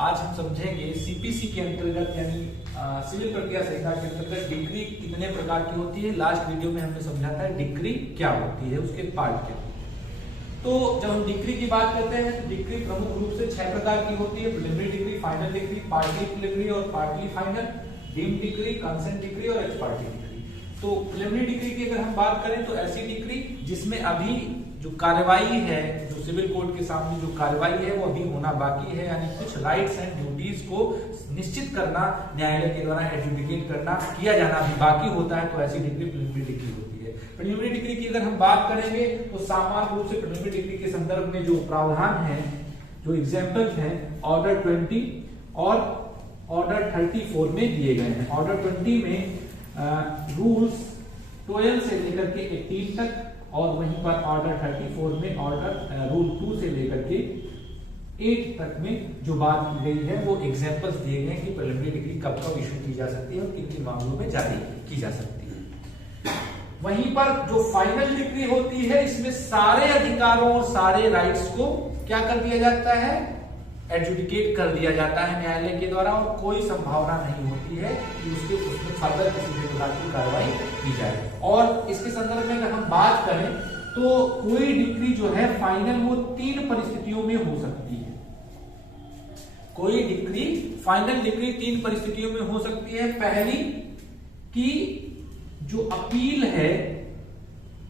आज हम समझेंगे सीपीसी के अंतर्गत यानी सिविल प्रक्रिया संहिता के अंतर्गत डिग्री कितने प्रकार की होती है। लास्ट वीडियो में हमने समझा था डिग्री क्या होती है, उसके पार्ट क्या होते हैं। तो जब हम डिग्री की बात करते हैं तो डिग्री प्रमुख रूप से 6 प्रकार की होती है। Preliminary degree, final degree, partly preliminary और partly final, deemed degree, consent degree और एक्स पार्टी डिग्री। तो प्रिलिमिनरी डिग्री की अगर हम बात करें तो ऐसी डिग्री जिसमें अभी जो कार्रवाई है, जो सिविल कोर्ट के सामने जो कार्रवाई है वो अभी होना बाकी है, यानी कुछ राइट्स एंड ड्यूटीज को निश्चित करना, न्यायालय के द्वारा एडजुडिकेट करना, किया जाना भी बाकी होता है, तो ऐसी डिग्री प्रिलिमिनरी डिग्री होती है। प्रिलिमिनरी डिग्री की अगर हम बात करेंगे तो सामान्य रूप से प्रिलिमिनरी डिग्री के संदर्भ में जो प्रावधान है, जो एग्जाम्पल्स हैं, ऑर्डर 20 और ऑर्डर 34 में दिए गए हैं। ऑर्डर 20 में रूल्स 12 से लेकर के 18 तक, और वहीं पर ऑर्डर 34 में ऑर्डर रूल 2 से लेकर के 8 तक में जो बात की गई है वो एग्जांपल्स दिए गए हैं कि प्रिलिमिनरी डिग्री कब कब इशू की जा सकती है और किन किन मामलों में जारी की जा सकती है। वहीं पर जो फाइनल डिग्री होती है, इसमें सारे अधिकारों और सारे राइट्स को क्या कर दिया जाता है, एडजुडिकेट कर दिया जाता है न्यायालय के द्वारा, और कोई संभावना नहीं होती है कि उसमें फर्दर किसी भी प्रकार की कार्रवाई की जाए। और इसके संदर्भ में अगर हम बात करें तो कोई डिग्री जो है फाइनल वो 3 परिस्थितियों में हो सकती है। कोई डिग्री फाइनल डिग्री 3 परिस्थितियों में हो सकती है। पहली कि जो अपील है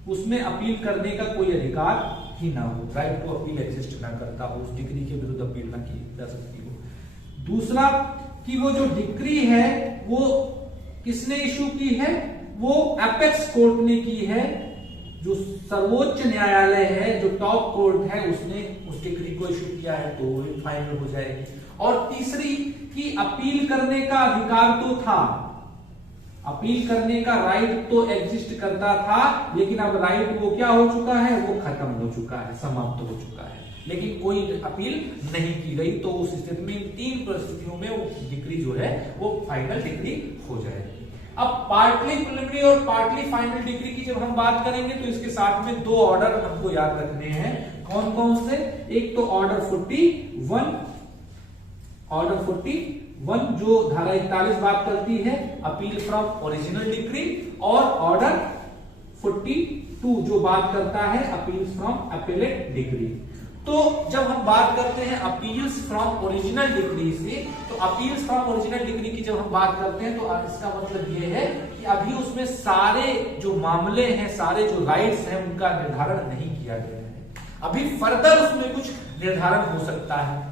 उसमें अपील करने का कोई अधिकार ही ना हो, राइट टू अपील एग्जिस्ट ना करता हो, उस डिग्री के विरुद्ध अपील ना की जा सकती हो। दूसरा कि वो जो डिग्री है वो किसने इशू की है, वो एपेक्स कोर्ट ने की है, जो सर्वोच्च न्यायालय है, जो टॉप कोर्ट है, उसने उस डिग्री को इशू किया है, तो वो फाइनल हो जाएगी। और तीसरी कि अपील करने का अधिकार तो था, अपील करने का राइट तो एग्जिस्ट करता था, लेकिन अब राइट वो क्या हो चुका है, वो खत्म हो चुका है, समाप्त हो चुका है, लेकिन कोई अपील नहीं की गई। तो उस स्थिति में 3 परिस्थितियों में वो डिग्री जो है वो फाइनल डिग्री हो जाएगी। अब पार्टली प्रिलिमिनरी और पार्टली फाइनल डिग्री की जब हम बात करेंगे तो इसके साथ में 2 ऑर्डर हमको याद रखने हैं। कौन कौन से? एक तो ऑर्डर 41, ऑर्डर 41 जो धारा 41 बात करती है अपील फ्रॉम ओरिजिनल डिग्री, और ऑर्डर 42 जो बात करता है अपील्स फ्रॉम अपेलेट डिग्री। तो जब हम बात करते हैं अपील्स फ्रॉम ओरिजिनल डिग्री से, तो अपील्स फ्रॉम ओरिजिनल डिग्री की जब हम बात करते हैं तो इसका मतलब ये है कि अभी उसमें सारे जो मामले हैं, सारे जो राइट्स हैं, उनका निर्धारण नहीं किया गया है। अभी फर्दर उसमें कुछ निर्धारण हो सकता है।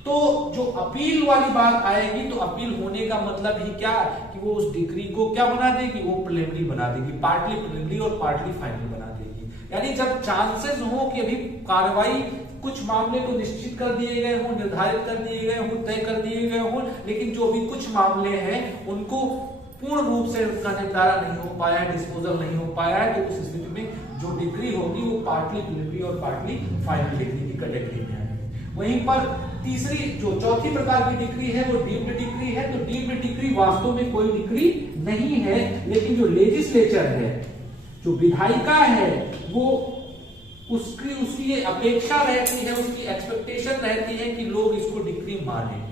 तो जो अपील वाली बात आएगी तो अपील होने का मतलब ही क्या कि वो उस डिग्री को क्या बना देगी, वो प्रिलिमिनरी बना देगी, पार्टली प्रिलिमिनरी और पार्टली फाइनल बना देगी। यानी जब चांसेस हो कि अभी कार्रवाई कुछ मामले तो निश्चित कर दिए गए हों, निर्धारित कर दिए गए हों, तय कर दिए गए हों, लेकिन जो भी कुछ मामले हैं उनको पूर्ण रूप से उनका निपटारा नहीं हो पाया है, डिस्पोजल नहीं हो पाया है, तो उस स्थिति में जो डिग्री होगी वो पार्टली प्रिलिमिनरी और पार्टली फाइनल डिग्री की कैटेगरी में आएगी। वहीं पर तीसरी जो चौथी प्रकार की डिग्री है वो डीम्ड डिग्री है। तो डीम्ड डिग्री वास्तव में कोई डिग्री नहीं है, लेकिन जो लेजिस्लेचर है, जो विधायिका है, वो उसकी अपेक्षा रहती है, उसकी एक्सपेक्टेशन रहती है कि लोग इसको डिग्री माने।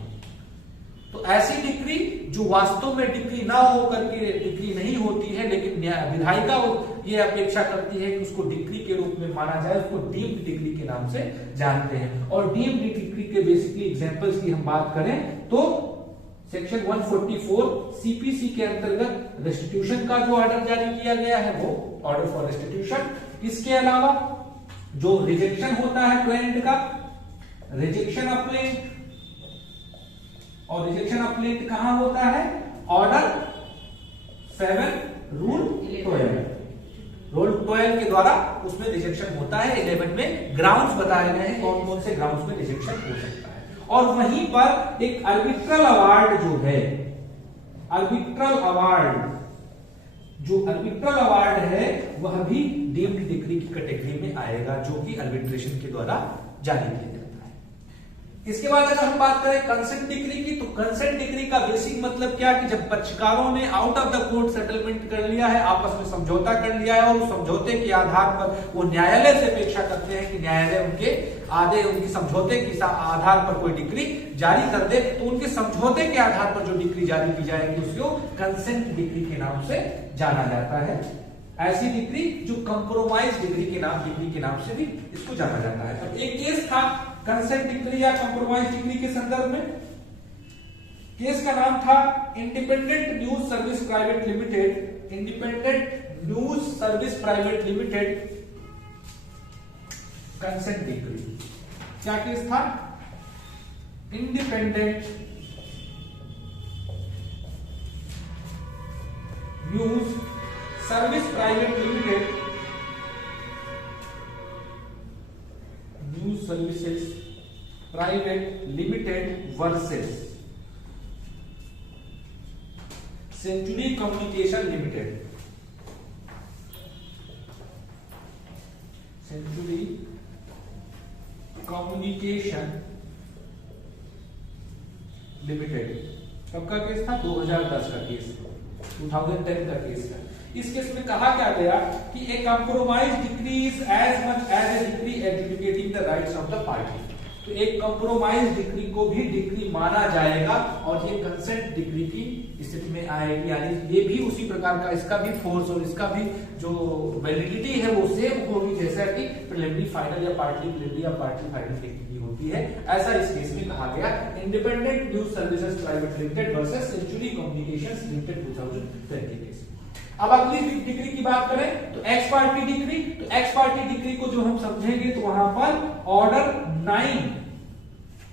तो ऐसी डिग्री जो वास्तव में डिग्री ना हो करके डिग्री नहीं होती है, लेकिन विधायिका ये अपेक्षा करती है कि उसको डिग्री के रूप में माना जाए, उसको डीम्ड डिग्री के नाम से जानते हैं। और डीम्ड डिग्री के बेसिकली एग्जांपल्स की हम बात करें तो सेक्शन 144 सीपीसी के अंतर्गत रेस्टिट्यूशन का जो ऑर्डर जारी किया गया है वो ऑर्डर फॉर रेस्टिट्यूशन। इसके अलावा जो रिजेक्शन होता है क्लाइंट का, रिजेक्शन ऑफ क्लाइंट, और रिजेक्शन ऑफ क्लाइंट कहां होता है, ऑर्डर 7 रूल 12 के द्वारा उसमें रिजेक्शन होता है। 11 में ग्राउंड्स बताए गए हैं कौन कौन से ग्राउंड्स में रिजेक्शन हो सकता है। और वहीं पर एक आर्बिट्रल अवार्ड जो है, आर्बिट्रल अवार्ड, जो आर्बिट्रल अवार्ड है वह भी डीम्ड डिग्री की कैटेगरी में आएगा, जो कि आर्बिट्रेशन के द्वारा जारी किया जाता है। इसके बाद अगर हम बात करें कंसेंट डिक्री की, तो कंसेंट डिक्री का बेसिक मतलब क्या कि जब पक्षकारों ने out of the court settlement कर लिया है, आपस में समझौता कर लिया है और उस समझौते के आधार पर वो न्यायालय से अपेक्षा करते हैं कि न्यायालय उनकी समझौते के आधार पर कोई डिक्री जारी कर दे, तो उनके समझौते के आधार पर जो डिक्री जारी की जाएगी उसको कंसेंट डिक्री के नाम से जाना जाता है। ऐसी डिक्री जो कंप्रोमाइज डिक्री के नाम से भी इसको जाना जाता है। अब एक केस था कंसेंट डिक्री या कंप्रोमाइज डिक्री के संदर्भ में, केस का नाम था independent news service private limited, independent news service private limited consent decree. क्या केस था? Independent news service private limited, news services private limited versus century communication limited, century communication limited. कब का केस था? 2010 का case, 2010 का case था। इस case में कहा क्या गया कि a compromise decree is as much as a decree adjudicating the rights of the party. तो एक कंप्रोमाइज डिक्री को भी डिक्री माना जाएगा और ये कंसेंट डिक्री की स्थिति में आएगी, यानी ये भी उसी प्रकार का, इसका भी फोर्स और इसका भी जो वैलिडिटी है वो सेम होगी जैसा कि प्रीलिमिनरी फाइनल या पार्टली प्रीलिमिनरी या पार्टली फाइनल डिक्री होती है। ऐसा इस केस में कहा गया, independent news services private limited versus century communications limited 2020 case. अब अगली डिक्री की बात करें तो एक्स पार्टी डिक्री। तो एक्स पार्टी डिक्री को जो हम समझेंगे तो वहां पर ऑर्डर 9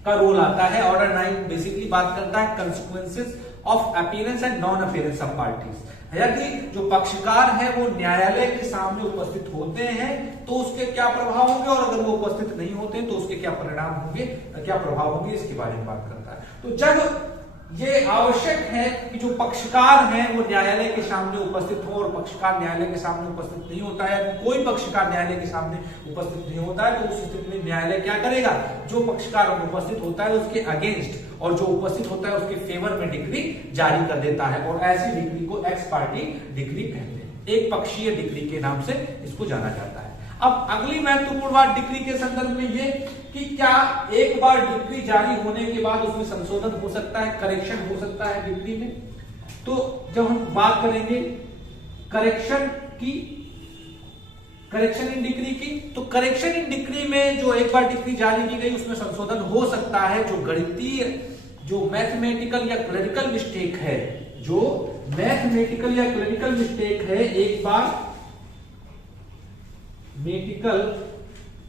का रोल आता है। ऑर्डर 9 बेसिकली बात करता है consequences of appearance and non appearance of parties, यानी जो पक्षकार है वो न्यायालय के सामने उपस्थित होते हैं तो उसके क्या प्रभाव होंगे और अगर वो उपस्थित नहीं होते हैं तो उसके क्या परिणाम होंगे, क्या प्रभाव होंगे, इसके बारे में बात करता है। तो जब ये आवश्यक है कि जो पक्षकार हैं वो न्यायालय के सामने उपस्थित हो और पक्षकार न्यायालय के सामने उपस्थित नहीं होता है, कोई पक्षकार न्यायालय के सामने उपस्थित नहीं होता है, तो उस स्थिति में न्यायालय क्या करेगा? जो पक्षकार उपस्थित होता है उसके अगेंस्ट और जो उपस्थित होता है उसके फेवर में डिक्री जारी कर देता है और ऐसी डिक्री को एक्स पार्टी डिक्री कहते हैं। एक पक्षीय डिक्री के नाम से इसको जाना जाता है। अब अगली महत्वपूर्ण बात डिक्री के संदर्भ में ये कि क्या एक बार डिक्री जारी होने के बाद उसमें संशोधन हो सकता है, करेक्शन हो सकता है डिक्री में। तो जब हम बात करेंगे करेक्शन इन डिक्री की, तो करेक्शन इन डिक्री में जो एक बार डिक्री जारी की गई उसमें संशोधन हो सकता है। जो गणितीय, जो मैथमेटिकल या क्लरिकल मिस्टेक है, जो मैथमेटिकल या क्लरिकल मिस्टेक है, एक बार मेडिकल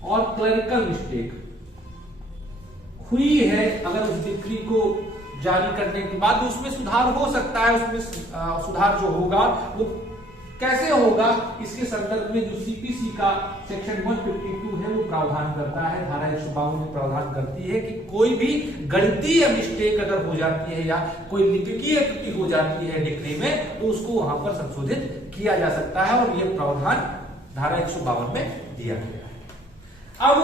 और क्लरिकल मिस्टेक हुई है, अगर उस डिक्री को जारी करने के बाद उसमें सुधार हो सकता है। उसमें सुधार जो होगा वो कैसे होगा, इसके संदर्भ में जो सीपीसी का सेक्शन 152 है वो प्रावधान करता है, धारा 152 में प्रावधान करती है कि कोई भी गणितीय मिस्टेक अगर हो जाती है या कोई लिपिकीय त्रुटि हो जाती है डिक्री में तो उसको वहां पर संशोधित किया जा सकता है और यह प्रावधान धारा 152 में दिया गया है। अब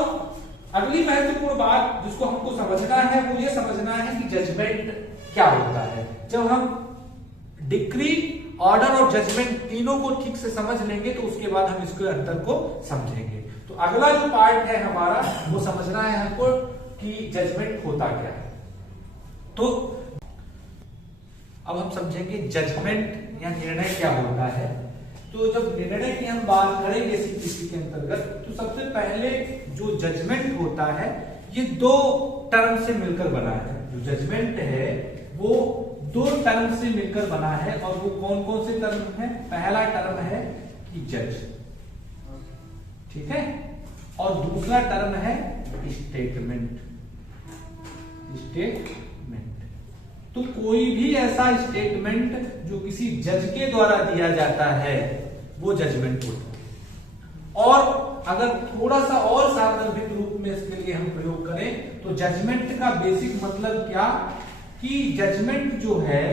अगली महत्वपूर्ण बात जिसको हमको समझना है वो ये समझना है कि जजमेंट क्या होता है। जब हम डिक्री, ऑर्डर और जजमेंट तीनों को ठीक से समझ लेंगे तो उसके बाद हम इसके अंतर को समझेंगे। तो अगला जो पार्ट है हमारा वो समझना है हमको कि जजमेंट होता क्या है। तो अब हम समझेंगे जजमेंट या निर्णय क्या होता है। तो जब निर्णय की हम बात करेंगे सीपीसी के अंतर्गत तो सबसे पहले जो जजमेंट होता है ये दो टर्म से मिलकर बना है। जो जजमेंट है वो दो टर्म से मिलकर बना है और वो कौन कौन से टर्म है? पहला टर्म है कि जज, ठीक है, और दूसरा टर्म है स्टेटमेंट। तो कोई भी ऐसा स्टेटमेंट जो किसी जज के द्वारा दिया जाता है वो जजमेंट होता है। और अगर थोड़ा सा और सार्वधानिक रूप में इसके लिए हम प्रयोग करें तो जजमेंट का बेसिक मतलब क्या कि जजमेंट जो है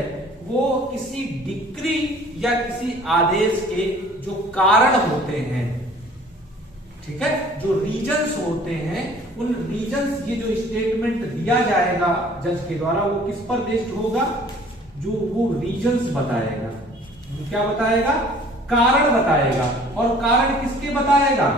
वो किसी डिक्री या किसी आदेश के जो कारण होते हैं, ठीक है, जो रीजन्स होते हैं उन रीजन्स, ये जो स्टेटमेंट दिया जाएगा जज के द्वारा वो किस पर बेस्ड होगा, जो वो रीजन्स बताएगा, क्या बताएगा, कारण बताएगा। और कारण किसके बताएगा,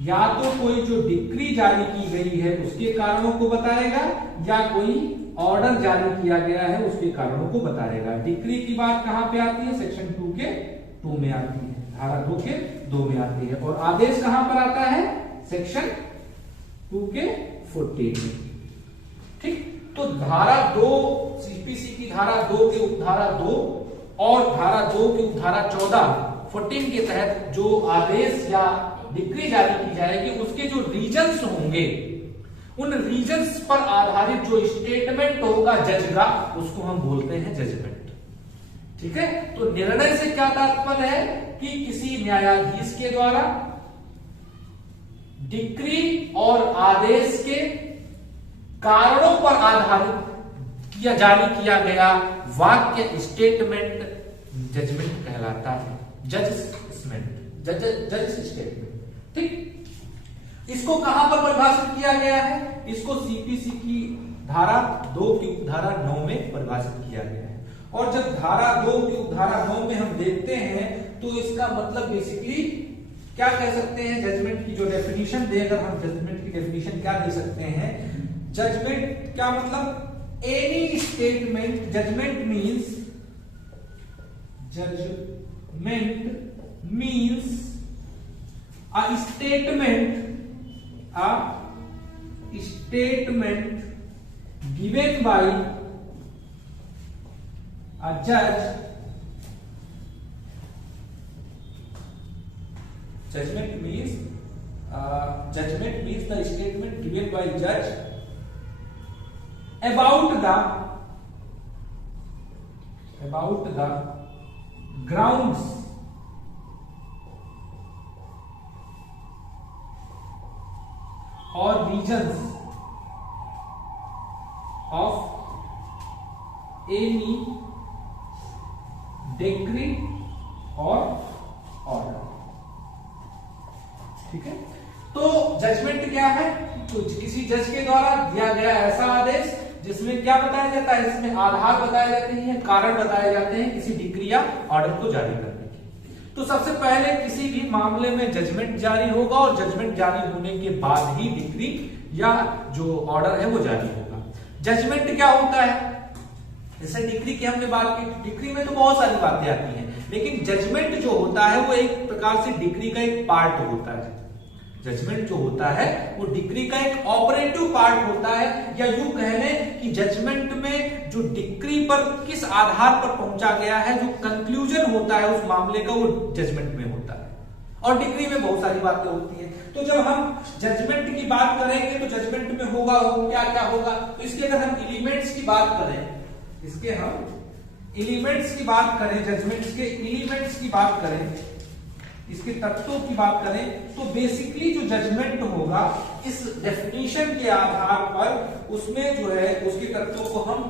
या तो कोई जो डिक्री जारी की गई है उसके कारणों को बताएगा, या कोई ऑर्डर जारी किया गया है उसके कारणों को बताएगा। डिक्री की बात कहां पे आती है, सेक्शन 2 के 2 में आती है, धारा 2 के 2 में आती है। और आदेश कहां पर आता है, सेक्शन 2 के 14 में। ठीक, तो धारा 2 सीपीसी की धारा 2 के उपधारा 2 और धारा 2 की उपधारा 14 के तहत जो आदेश या डिक्री जारी की जाएगी उसके जो रीजन्स होंगे, उन रीजन्स पर आधारित जो स्टेटमेंट होगा जज का, उसको हम बोलते हैं जजमेंट। ठीक है, तो निर्णय से क्या तात्पर्य है कि किसी न्यायाधीश के द्वारा डिक्री और आदेश के कारणों पर आधारित जारी किया गया वाक्य स्टेटमेंट जजमेंट कहलाता है, जजमेंट, जज स्टेटमेंट। ठीक, इसको कहां पर परिभाषित किया गया है, इसको सीपीसी की धारा 2 की उपधारा 9 में परिभाषित किया गया है। और जब धारा 2 की उपधारा 9 में हम देखते हैं तो इसका मतलब बेसिकली क्या कह सकते हैं, जजमेंट की जो डेफिनेशन दे, अगर हम जजमेंट की डेफिनेशन क्या दे सकते हैं, जजमेंट क्या मतलब, any statement, judgment means a statement given by a judge, judgment means the statement given by judge about the grounds or reasons of any decree or order। ठीक है, तो जजमेंट क्या है, तो किसी जज के द्वारा दिया गया ऐसा आदेश जिसमें क्या बताया जाता है, इसमें आधार बताए जाते हैं, कारण बताए जाते हैं किसी डिक्री या ऑर्डर को जारी करने के। तो सबसे पहले किसी भी मामले में जजमेंट जारी होगा और जजमेंट जारी होने के बाद ही डिक्री या जो ऑर्डर है वो जारी होगा। जजमेंट क्या होता है, जैसे डिक्री की हमने बात की, डिक्री में तो बहुत सारी बातें आती हैं, लेकिन जजमेंट जो होता है वो एक प्रकार से डिक्री का एक पार्ट होता है। जजमेंट जो होता है वो डिक्री का एक ऑपरेटिव पार्ट होता है, या यूं कह लें कि जजमेंट में जो डिक्री पर किस आधार पर पहुंचा गया है, जो कंक्लूजन होता है उस मामले का, वो जजमेंट में होता है। और डिक्री में बहुत सारी बातें होती हैं। तो जब हम जजमेंट की बात करेंगे तो जजमेंट में होगा क्या क्या होगा, तो इसके अगर हम एलिमेंट्स की बात करें, इसके हम एलिमेंट्स की बात करें, जजमेंट्स के एलिमेंट्स की बात करें, इसके तत्वों की बात करें, तो बेसिकली जो जजमेंट होगा इस डेफिनेशन के आधार पर उसमें जो है उसके तत्वों को हम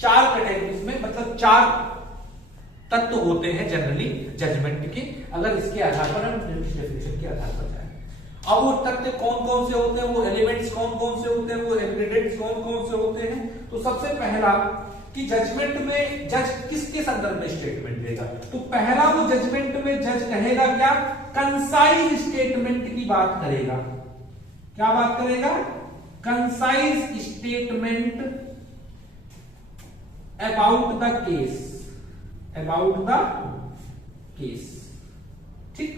4 कैटेगरीज में, मतलब 4 तत्व होते हैं जनरली जजमेंट के, अगर इसके आधार पर हम डेफिनेशन के आधार पर जाए। अब वो तत्व कौन कौन से होते हैं, वो एलिमेंट्स कौन कौन से होते हैं, वो इंग्रेडिएंट्स कौन कौन से होते हैं। तो सबसे पहला कि जजमेंट में जज किसके संदर्भ में स्टेटमेंट देगा, तो पहला वो जजमेंट में जज कहेगा क्या, कंसाइज स्टेटमेंट की बात करेगा। क्या बात करेगा, concise statement about the case, about the case. ठीक,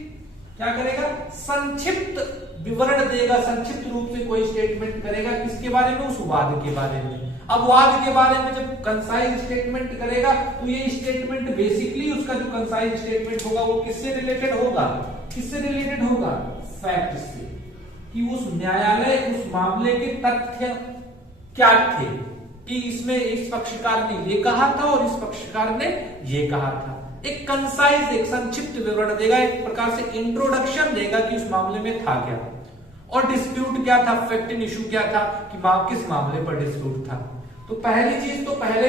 क्या करेगा, संक्षिप्त विवरण देगा, संक्षिप्त रूप से कोई स्टेटमेंट करेगा, किसके बारे में, उस वाद के बारे में। अब वाद के बारे में जब कंसाइज स्टेटमेंट करेगा तो ये स्टेटमेंट बेसिकली उसका जो कंसाइज स्टेटमेंट होगा वो किससे रिलेटेड होगा, किससे रिलेटेड होगा, फैक्ट से, कि उस न्यायालय उस मामले के तथ्य क्या थे, कि इसमें इस पक्षकार ने ये कहा था और इस पक्षकार ने ये कहा था। एक कंसाइज, एक संक्षिप्त विवरण देगा, एक प्रकार से इंट्रोडक्शन देगा कि उस मामले में था क्या, और डिस्प्यूट क्या था, फैक्टिंग इशू क्या था, कि किस मामले पर डिस्प्यूट था। तो पहली चीज तो पहले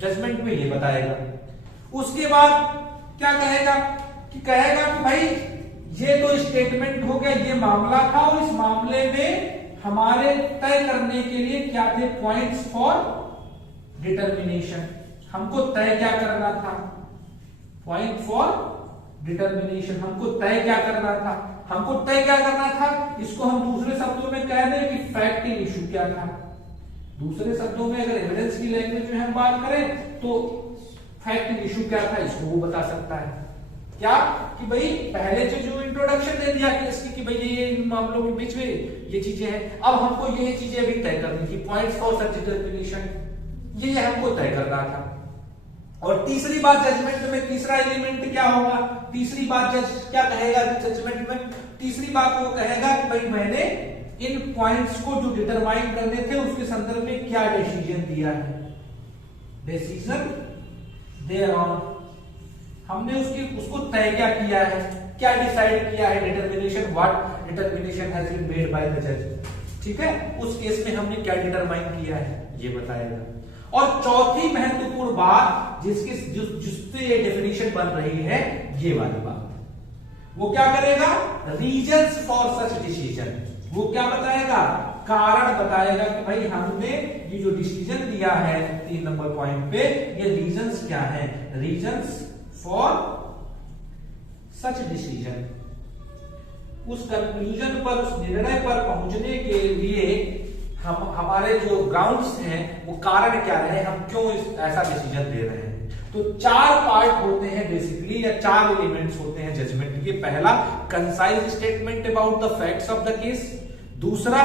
जजमेंट में ये बताएगा। उसके बाद क्या कहेगा, कि कहेगा कि भाई ये तो स्टेटमेंट हो गया, ये मामला था, और इस मामले में हमारे तय करने के लिए क्या थे, पॉइंट्स फॉर डिटर्मिनेशन। हमको तय क्या करना था, पॉइंट फॉर डिटर्मिनेशन, हमको तय क्या करना था, हमको तय क्या करना था, इसको हम दूसरे शब्दों में कह दें कि फैक्ट इशू क्या था। दूसरे शब्दों में अगर एविडेंस की लैंग्वेज में हम बात करें तो फैक्ट इशू क्या था, इसको वो बता सकता है। क्या कि भाई पहले जो इंट्रोडक्शन दे दिया केस की कि भाई ये इन मामलों के बीच में ये चीजें हैं, अब हमको ये चीजें भी तय करनी थी, पॉइंट्स फॉर सच डिटरमिनेशन, ये हमको तय करना था। और तीसरी बात जजमेंट में, तीसरा एलिमेंट क्या होगा, तीसरी बात जज क्या कहेगा जजमेंट में, तीसरी बात वो कहेगा कि भाई मैंने इन पॉइंट्स को जो डिटरमाइन करने थे उसके संदर्भ में क्या डिसीजन दिया है, डिसीजन देयर ऑन, हमने उसको तय क्या किया है, क्या डिसाइड किया है, determination, what determination has been made by the जज, ठीक है, उस केस में हमने क्या डिटरमाइन किया है ये बताएगा। और चौथी महत्वपूर्ण बात जिससे ये डेफिनेशन बन रही है, ये वाली बात, वो क्या करेगा, रीजंस फॉर सच डिसीजन, वो क्या बताएगा, कारण बताएगा कि भाई हमने ये जो डिसीजन दिया है 3 नंबर पॉइंट पे, ये रीजंस क्या है, रीजंस फॉर सच डिसीजन। उस कंक्लूजन पर, उस निर्णय पर पहुंचने के लिए हमारे जो ग्राउंड्स हैं वो कारण क्या रहे, हम क्यों ऐसा डिसीजन दे रहे हैं। तो 4 पार्ट होते हैं बेसिकली, या 4 एलिमेंट्स होते हैं जजमेंट के। पहला, concise statement about the facts of the case. दूसरा,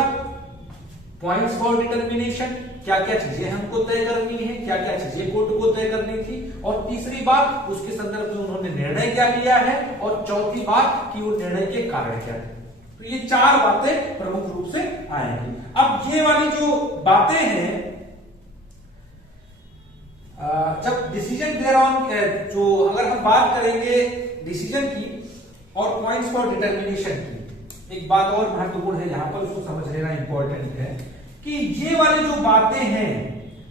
पॉइंट्स फॉर डिटर्मिनेशन, क्या क्या चीजें हमको तय करनी है, क्या क्या चीजें कोर्ट को तय करनी थी। और तीसरी बात, उसके संदर्भ में उन्होंने निर्णय क्या लिया है। और चौथी बात कि वो निर्णय के कारण क्या है। तो ये 4 बातें प्रमुख रूप से आएंगी। अब ये वाली जो बातें हैं, जब डिसीजन देयर ऑन, जो अगर हम बात करेंगे डिसीजन की और पॉइंट्स फॉर डिटर्मिनेशन की, एक बात और महत्वपूर्ण है यहां पर, उसको समझ लेना इंपॉर्टेंट है कि ये वाली जो बातें हैं,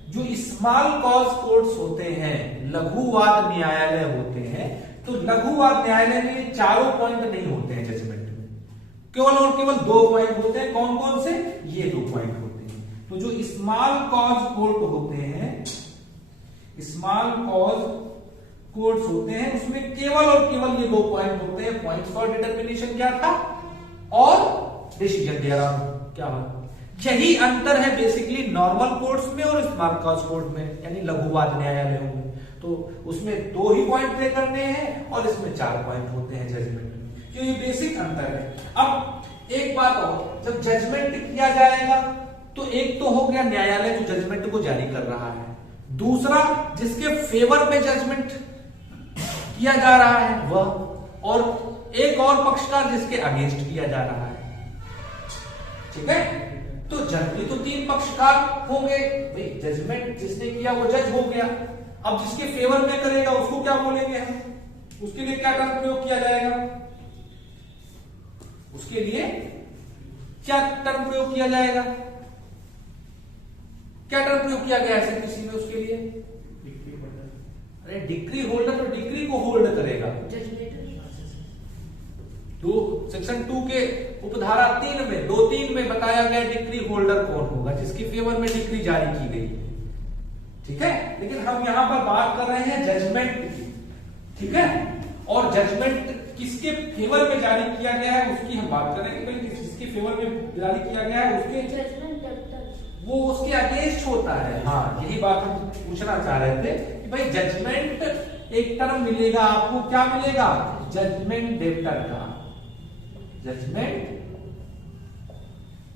जो स्मॉल कॉज कोर्ट्स होते हैं, लघुवाद न्यायालय होते हैं, तो लघुवाद न्यायालय में चारों पॉइंट नहीं होते हैं जजमेंट में, केवल और केवल 2 पॉइंट होते हैं। कौन कौन से, ये 2 पॉइंट होते हैं। तो जो स्मॉल कॉज कोर्ट होते हैं, स्मॉल कॉज कोर्ट्स होते हैं, उसमें केवल और केवल ये 2 पॉइंट होते हैं, पॉइंट्स फॉर डिटर्मिनेशन क्या था और डिसीजन देयर ऑन क्या हुआ। यही अंतर है बेसिकली नॉर्मल कोर्ट्स में और स्मॉल कॉज कोर्ट में, यानी लघुवाद न्यायालयों में। तो उसमें 2 ही पॉइंट तय करने हैं और इसमें 4 पॉइंट होते हैं जजमेंट में, जो ये बेसिक अंतर है। अब एक बात और, जब जजमेंट किया जाएगा तो एक तो हो गया न्यायालय जो जजमेंट को जारी कर रहा है, दूसरा जिसके फेवर में जजमेंट किया जा रहा है वह, और एक और पक्षकार जिसके अगेंस्ट किया जा रहा है, ठीक है। तो जनरली तो 3 पक्षकार होंगे, भाई जजमेंट जिसने किया वो जज हो गया। अब जिसके फेवर में करेगा उसको क्या बोलेंगे हम, उसके लिए क्या टर्म प्रयोग किया जाएगा, उसके लिए क्या टर्म प्रयोग किया जाएगा, क्या टर्म प्रयोग किया गया है किसी में उसके लिए, अरे डिक्री होल्डर, तो डिक्री को होल्ड करेगा। तो सेक्शन 2 के उपधारा 3 में 2(3) में बताया गया डिक्री होल्डर कौन होगा, जिसके फेवर में डिक्री जारी की गई है, ठीक है। लेकिन हम यहां पर बात कर रहे हैं जजमेंट की, ठीक है। और जजमेंट किसके फेवर में जारी किया गया है उसकी हम बात कर रहे हैं कि जिसके फेवर में जारी किया गया है उसके, वो उसके अगेंस्ट होता है। हाँ, यही बात हम पूछना चाह रहे थे कि भाई जजमेंट एक टर्म मिलेगा आपको, क्या मिलेगा, जजमेंट डेप्टर का, जजमेंट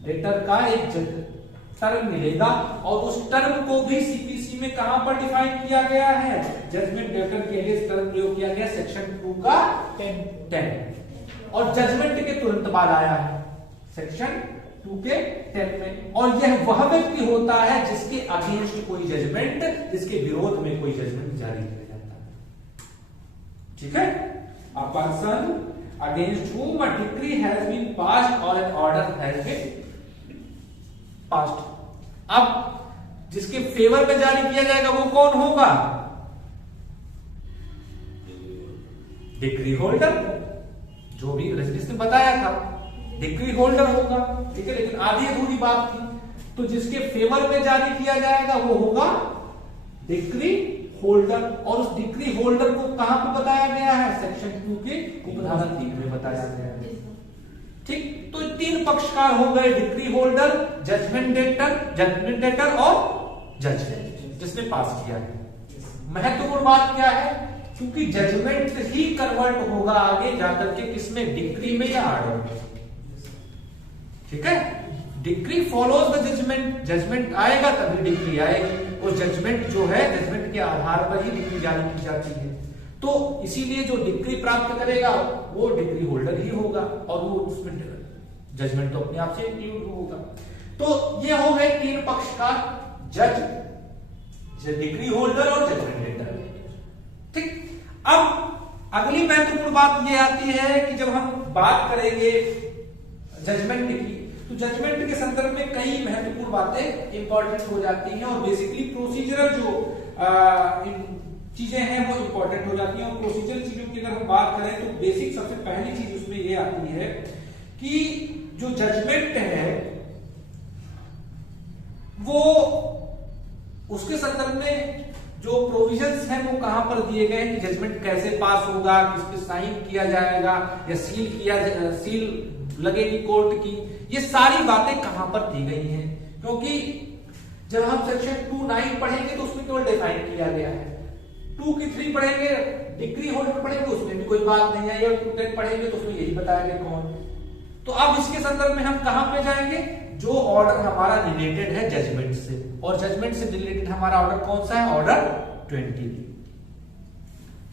डेटर का एक टर्म मिलेगा। और उस टर्म को भी सीपीसी में कहां पर डिफाइन किया गया है, जजमेंट डेटर के लिए टर्म प्रयोग किया गया सेक्शन 2 का 10, और जजमेंट के तुरंत बाद आया है सेक्शन 2 के 10 में। और यह वह व्यक्ति होता है जिसके अगेंस्ट कोई जजमेंट, जिसके विरोध में कोई जजमेंट जारी किया जाता है, ठीक है। A person against whom a decree has been passed or an order has been passed। अब जिसके फेवर में जारी किया जाएगा वो कौन होगा, डिक्री होल्डर, जो भी रजनीश ने बताया था डिक्री होल्डर होगा, ठीक है। लेकिन आधी अधूरी बात थी, तो जिसके फेवर में जारी किया जाएगा वो होगा डिक्री होल्डर। और उस डिक्री होल्डर को कहां पे बताया गया है? सेक्शन 2 के उपधारा 3 में बताया गया है, ठीक। तो 3 पक्षकार हो गए, डिक्री होल्डर, जजमेंट डेटर और जज जिसने पास किया है। महत्वपूर्ण बात क्या है? क्योंकि जजमेंट ही कन्वर्ट होगा आगे जाकर के किसमें? डिक्री में या ऑर्डर में, ठीक है। Decree follows the judgment, judgment आएगा तभी डिक्री आएगी, और जजमेंट जो है जजमेंट के आधार पर ही डिक्री जारी की जाती है। तो इसीलिए जो डिक्री प्राप्त करेगा वो डिक्री होल्डर ही होगा, और वो उसमें जजमेंट तो अपने आप से इंक्लूड होगा। तो ये हो गए 3 पक्षकार, जज, डिक्री होल्डर और जजमेंट डेटर, ठीक। अब अगली महत्वपूर्ण बात ये आती है कि जब हम बात करेंगे जजमेंट की, तो जजमेंट के संदर्भ में कई महत्वपूर्ण बातें इंपॉर्टेंट हो जाती हैं, और बेसिकली प्रोसीजरल जो चीजें हैं वो इंपॉर्टेंट हो जाती हैं। और प्रोसीजरल चीजों की अगर हम बात करें तो बेसिक सबसे पहली चीज उसमें ये आती है कि जो जजमेंट है वो उसके संदर्भ में जो प्रोविजंस हैं वो कहां पर दिए गए हैं कि जजमेंट कैसे पास होगा, किस पे साइन किया जाएगा या सील लगेगी कोर्ट की, ये सारी बातें कहां पर दी गई हैं। क्योंकि जब हम सेक्शन 2(9) पढ़ेंगे तो उसमें केवल डिफाइन किया गया है, 2 की 3 पढ़ेंगे, डिक्री होल्डर पढ़ेंगे, उसमें भी कोई बात नहीं है, और 2(10) पढ़ेंगे तो उसमें यही बताया गया कौन। तो अब इसके संदर्भ में हम कहां पे जाएंगे? जो ऑर्डर हमारा रिलेटेड है जजमेंट से, और जजमेंट से रिलेटेड हमारा ऑर्डर कौन सा है? ऑर्डर 20,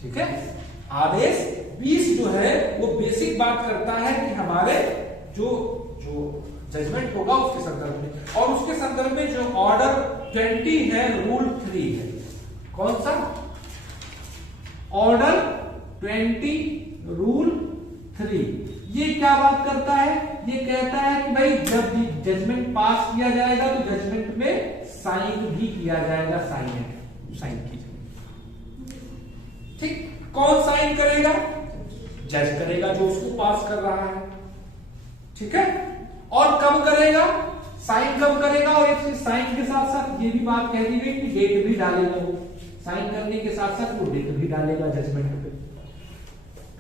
ठीक है। आदेश 20 जो है वो बेसिक बात करता है कि हमारे जो जजमेंट होगा उसके संदर्भ में, और उसके संदर्भ में जो ऑर्डर 20 है, रूल 3 है। कौन सा? Order 20 rule 3। ये क्या बात करता है? ये कहता है कि भाई जब जजमेंट पास किया जाएगा तो जजमेंट में साइन भी किया जाएगा, साइन कीजिए, ठीक। कौन साइन करेगा? जज करेगा जो उसको पास कर रहा है, ठीक है। और कब करेगा? साइन कब करेगा? और एक साइन के साथ साथ ये भी बात कह दी गई कि डेट भी डालेगा, वो साइन करने के साथ साथ वो डेट भी डालेगा जजमेंट पे।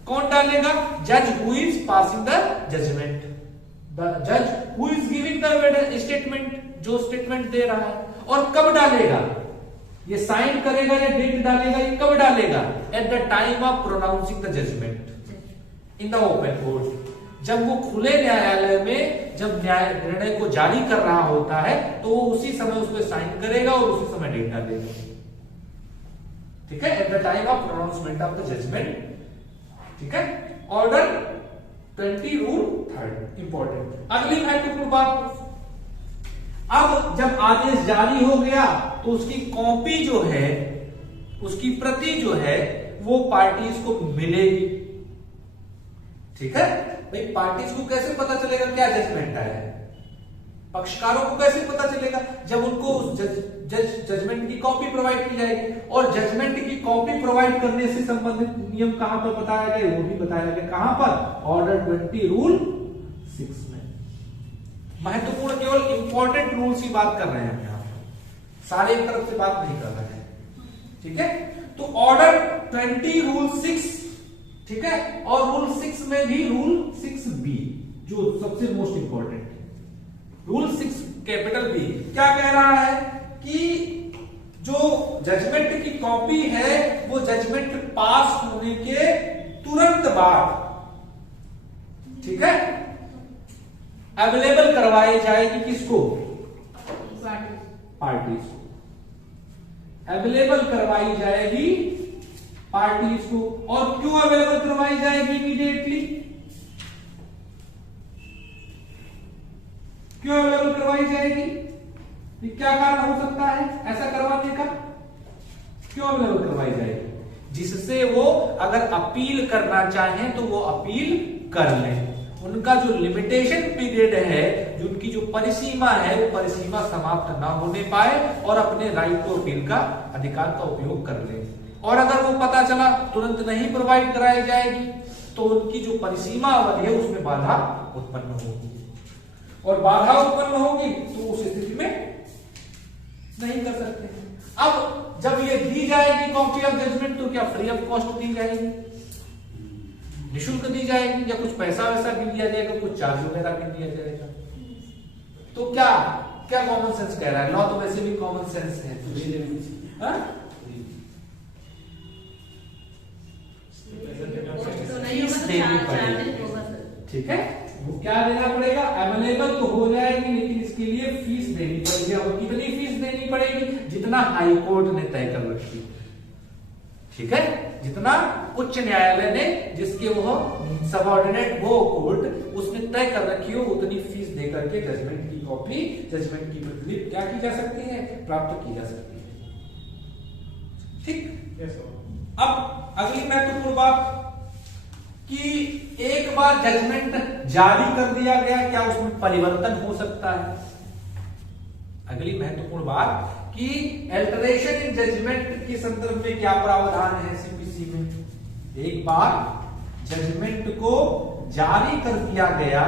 कौन डालेगा? जज who is passing the judgement, the जज who is giving the statement, जो स्टेटमेंट दे रहा है। और कब डालेगा? ये साइन करेगा या डेट डालेगा, ये कब डालेगा? At the time of pronouncing the judgment in the open court. जब वो खुले न्यायालय में जब निर्णय को जारी कर रहा होता है तो वो उसी समय उस पर साइन करेगा और उसी समय डेट डालेगा, ठीक है। At the time of pronouncement of the judgment, ठीक है। Order 20 rule 3 important. अगली महत्वपूर्ण बात, अब जब आदेश जारी हो गया तो उसकी कॉपी जो है, उसकी प्रति जो है वो पार्टीज को मिलेगी, ठीक है। भाई पार्टीज को कैसे पता चलेगा क्या जजमेंट आया है? पक्षकारों को कैसे पता चलेगा? जब उनको जजमेंट की कॉपी प्रोवाइड की जाएगी, और जजमेंट की कॉपी प्रोवाइड करने से संबंधित नियम कहां पर बताया गया? वो भी बताया गया कहां पर? ऑर्डर 20 रूल 6 में। महत्वपूर्ण केवल इंपॉर्टेंट रूल्स की बात कर रहे हैं हम यहां पर, सारे एक तरफ से बात नहीं कर रहे हैं, ठीक है। तो ऑर्डर 20 रूल 6, ठीक है। और रूल 6 में भी रूल 6B जो सबसे मोस्ट इंपॉर्टेंट है, रूल 6 कैपिटल बी क्या कह रहा है कि जो जजमेंट की कॉपी है वो जजमेंट पास होने के तुरंत बाद, ठीक है, अवेलेबल करवाई जाएगी। किसको? पार्टीज को अवेलेबल करवाई जाएगी, पार्टीज को। और क्यों अवेलेबल करवाई जाएगी इमीडिएटली? क्यों अवेलेबल करवाई जाएगी? क्या कारण हो सकता है ऐसा करवाने का? क्यों अवेलेबल करवाई जाएगी? जिससे वो अगर अपील करना चाहें तो वो अपील कर लें। उनका जो लिमिटेशन पीरियड है, जो उनकी जो परिसीमा है, वो परिसीमा समाप्त ना होने पाए और अपने राइट टू अपील का अधिकार का उपयोग कर ले। और अगर वो पता चला तुरंत नहीं प्रोवाइड कराई जाएगी तो उनकी जो परिसीमा अवधि है उसमें बाधा उत्पन्न होगी, और बाधा उत्पन्न होगी तो उस स्थिति में नहीं कर सकते। अब जब ये दी जाएगी कॉपी ऑफ जजमेंट तो क्या फ्री ऑफ कॉस्ट दी जाएगी, निःशुल्क दी जाएगी, या कुछ पैसा वैसा भी दिया जाएगा, कुछ चार्ज वगैरह भी दिया जाएगा? तो क्या क्या कॉमन सेंस कह रहा है? लॉ तो वैसे भी कॉमन सेंस है, ठीक है। वो क्या देना पड़ेगा? अवेलेबल तो हो जाएगी लेकिन इसके लिए फीस देनी पड़ेगी, और कितनी फीस देनी पड़ेगी? जितना हाई कोर्ट ने तय कर रखी, ठीक है, जितना उच्च न्यायालय ने, जिसके वो सबऑर्डिनेट वो कोर्ट उसने तय कर रखी हो, उतनी फीस देकर के जजमेंट की कॉपी, जजमेंट की प्रतिलिपि क्या की जा सकती है? प्राप्त की जा सकती है। ठीक। अब अगली महत्वपूर्ण बात कि एक बार जजमेंट जारी कर दिया गया, क्या उसमें परिवर्तन हो सकता है? अगली महत्वपूर्ण बात कि अल्टरेशन इन जजमेंट के संदर्भ में क्या प्रावधान है सीपीसी में? एक बार जजमेंट को जारी कर दिया गया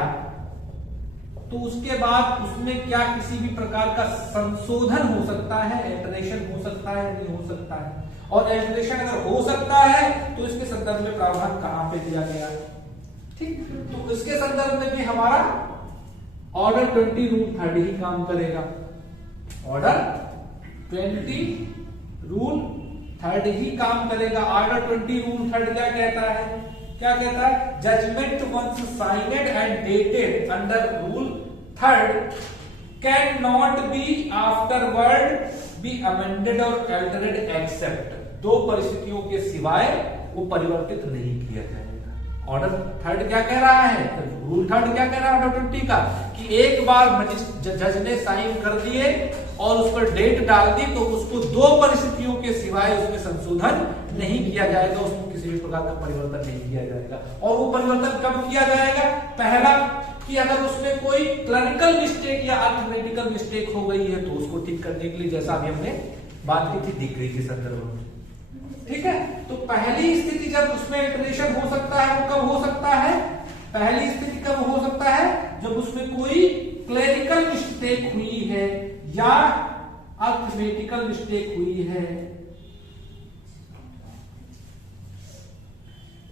तो उसके बाद उसमें क्या किसी भी प्रकार का संशोधन हो सकता है, अल्टरेशन हो सकता है, नहीं हो सकता है? और अल्टरेशन अगर हो सकता है तो इसके संदर्भ में प्रावधान कहां पे दिया गया? ठीक, तो इसके संदर्भ में भी हमारा ऑर्डर 20 रूल 30 ही काम करेगा। ऑर्डर 20 रूल 30 ही काम करेगा। ऑर्डर 20 रूल 30 क्या कहता है? क्या कहता है? Judgment once signed and dated under rule 3 can not be afterward be amended और अल्टरेड एक्सेप्ट, दो परिस्थितियों के सिवाय वो परिवर्तित नहीं किया जाएगा। ऑर्डर 3 क्या कह रहा है? रूल 3 क्या कह रहा है ऑर्डर 20 का? कि एक बार जज ने साइन कर दिए और उस पर डेट डाल दी तो उसको दो परिस्थितियों के सिवाय उसमें संशोधन नहीं किया जाएगा, उसमें किसी भी प्रकार का परिवर्तन नहीं किया जाएगा। और वो परिवर्तन कब किया जाएगा? पहला, कि अगर उसमें कोई क्लरिकल मिस्टेक या अर्थमेटिकल मिस्टेक हो गई है तो उसको ठीक करने के लिए, जैसा अभी हमने बात की थी डिग्री के संदर्भ में, ठीक है। तो पहली स्थिति जब उसमें अल्टरेशन हो सकता है वो कब हो सकता है? पहली स्थिति कब हो सकता है? जब उसमें कोई क्लरिकल मिस्टेक हुई है या अर्थमेटिकल मिस्टेक हुई है,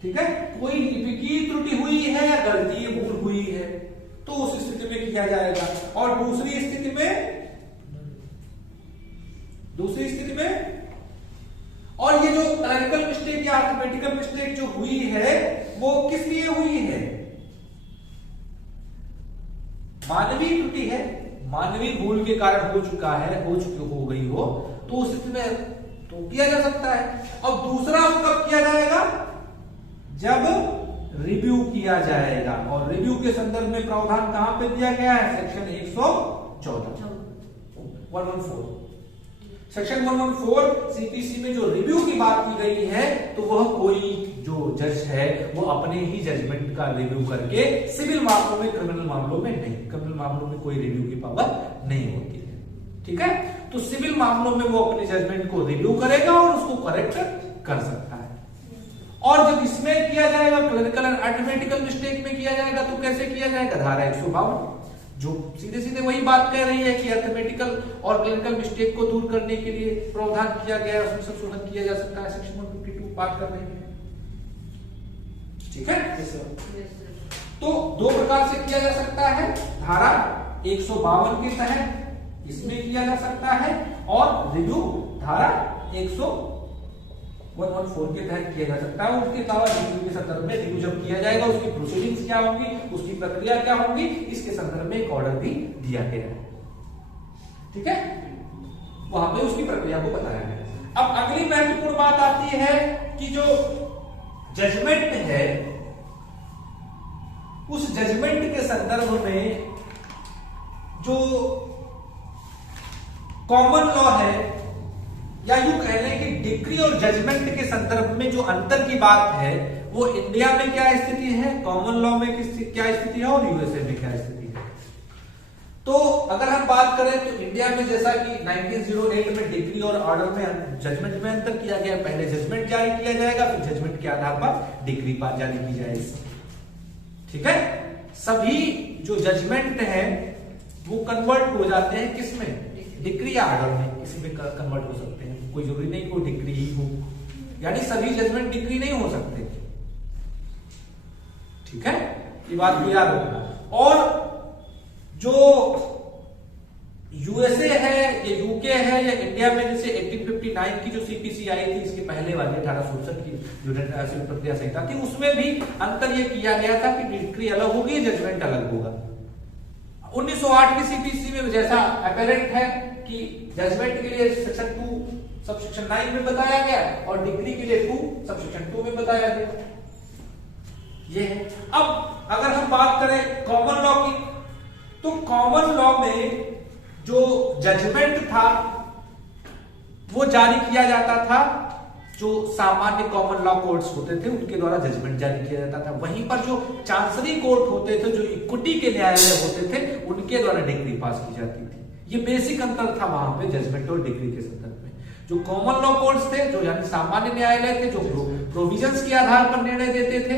ठीक है, कोई लिपिकीय त्रुटि हुई है या गणितीय भूल हुई है तो उस स्थिति में किया जाएगा। और दूसरी स्थिति में और ये जो क्लरिकल मिस्टेक या अर्थमेटिकल मिस्टेक जो हुई है वो किस लिए हुई है? मानवीय त्रुटि है, मानवीय भूल के कारण हो चुका है, हो गई हो तो उस स्थिति में तो किया जा सकता है। और दूसरा कब किया जाएगा? जब रिव्यू किया जाएगा। और रिव्यू के संदर्भ में प्रावधान कहां पे दिया गया है? सेक्शन 114 सेक्शन 114 सीपीसी में जो रिव्यू की बात की गई है तो वह कोई जो जज है वो अपने ही जजमेंट का रिव्यू करके, सिविल मामलों में, क्रिमिनल मामलों में नहीं, क्रिमिनल मामलों में कोई रिव्यू की पावर नहीं होती है, ठीक है। तो सिविल मामलों में वो अपने जजमेंट को रिव्यू करेगा और उसको करेक्ट कर सकता है। और जब इसमें किया जाएगा, क्लरिकल एंड अर्थमेटिकल मिस्टेक में किया जाएगा तो कैसे किया जाएगा? धारा 152 जो सीधे सीधे वही बात कह रही है कि अर्थमेटिकल और क्लरिकल मिस्टेक को दूर करने के लिए प्रावधान किया गया है, उसमें संशोधन किया जा सकता है। सेक्शन 152 बात कर रही है, ठीक है। तो दो प्रकार से किया जा सकता है, धारा 152 के तहत इसमें किया जा सकता है और रिव्यू धारा 114 के तहत किया जा सकता है। उसके अलावा रिव्यू के संदर्भ में रिव्यू जब किया जाएगा उसकी प्रोसीडिंग्स क्या होंगी, उसकी प्रक्रिया क्या होगी, इसके संदर्भ में एक ऑर्डर भी दिया गया है, ठीक है, वहां पे उसकी प्रक्रिया को बताया गया। अब अगली महत्वपूर्ण बात आती है कि जो जजमेंट है उस जजमेंट के संदर्भ में जो कॉमन लॉ है, या यूं कह लें कि डिक्री और जजमेंट के संदर्भ में जो अंतर की बात है वो इंडिया में क्या स्थिति है, कॉमन लॉ में क्या स्थिति है और यूएसए में क्या स्थिति है। तो अगर हम बात करें तो इंडिया में जैसा कि 1908 में डिक्री और ऑर्डर में जजमेंट में अंतर किया गया, पहले जजमेंट जारी किया जाएगा, फिर जजमेंट के आधार पर डिक्री जारी की जाएगी। ठीक है, सभी जो जजमेंट है वो कन्वर्ट हो जाते हैं किसमें, डिक्री या ऑर्डर में, किसी में कन्वर्ट हो सकते हैं, कोई जरूरी नहीं कोई डिक्री ही हो, यानी सभी जजमेंट डिक्री नहीं हो सकते। ठीक है, ये बात को याद रखना। और जो यूएसए है या यूके है या इंडिया में जैसे 1859 की जो सीपीसी आई थी, इसके पहले वाली 1867 की जो सिविल प्रक्रिया संहिता थी, उसमें भी अंतर यह किया गया था कि डिक्री अलग होगी, जजमेंट अलग होगा। 1908 की सीपीसी में जैसा अपेरेंट है कि जजमेंट के लिए सेक्शन 2 सबसेक्शन 9 में बताया गया और डिक्री के लिए 2 सबसेक्शन 2 में बताया गया। ये है। अब अगर हम बात करें कॉमन लॉ की, तो कॉमन लॉ में जो जजमेंट था वो जारी किया जाता था, जो सामान्य कॉमन लॉ कोर्ट्स होते थे उनके द्वारा जजमेंट जारी किया जाता था। वहीं पर जो चांसरी कोर्ट होते थे, जो इक्विटी के न्यायालय होते थे, उनके द्वारा डिक्री पास की जाती थी। ये बेसिक अंतर था वहां पे जजमेंट और डिक्री के संदर्भ में। जो कॉमन लॉ कोर्ट्स थे, जो यानी सामान्य न्यायालय थे, जो प्रोविजंस के आधार पर निर्णय देते थे,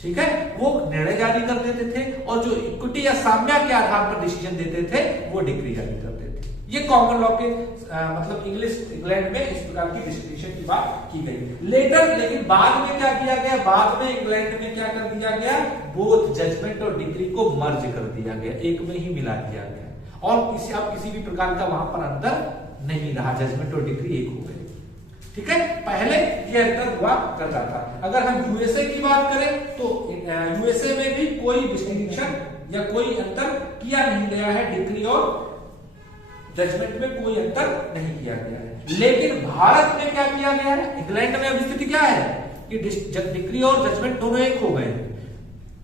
ठीक है, वो निर्णय जारी कर देते थे, और जो इक्विटी या साम्या के आधार पर डिसीजन देते थे वो डिक्री जारी करते थे। ये कॉमन लॉ के मतलब इंग्लैंड में इस प्रकार की डिस्टिंक्शन की बात की गई। लेकिन बाद में क्या किया गया, बाद में इंग्लैंड में क्या कर दिया गया, बोथ जजमेंट और डिक्री को मर्ज कर दिया गया, एक में ही मिला दिया गया, और किसी भी प्रकार का वहां पर अंतर नहीं रहा, जजमेंट और डिक्री एक हो गए। ठीक है, पहले ये अंतर हुआ करता था। अगर हम यूएसए की बात करें तो यूएसए में भी कोई डिस्टिंक्शन या कोई अंतर किया नहीं गया है, डिक्री और जजमेंट में कोई अंतर नहीं किया गया है। लेकिन भारत में क्या किया गया है, इंग्लैंड में अभी स्थिति क्या है कि डिक्री और जजमेंट दोनों एक हो गए।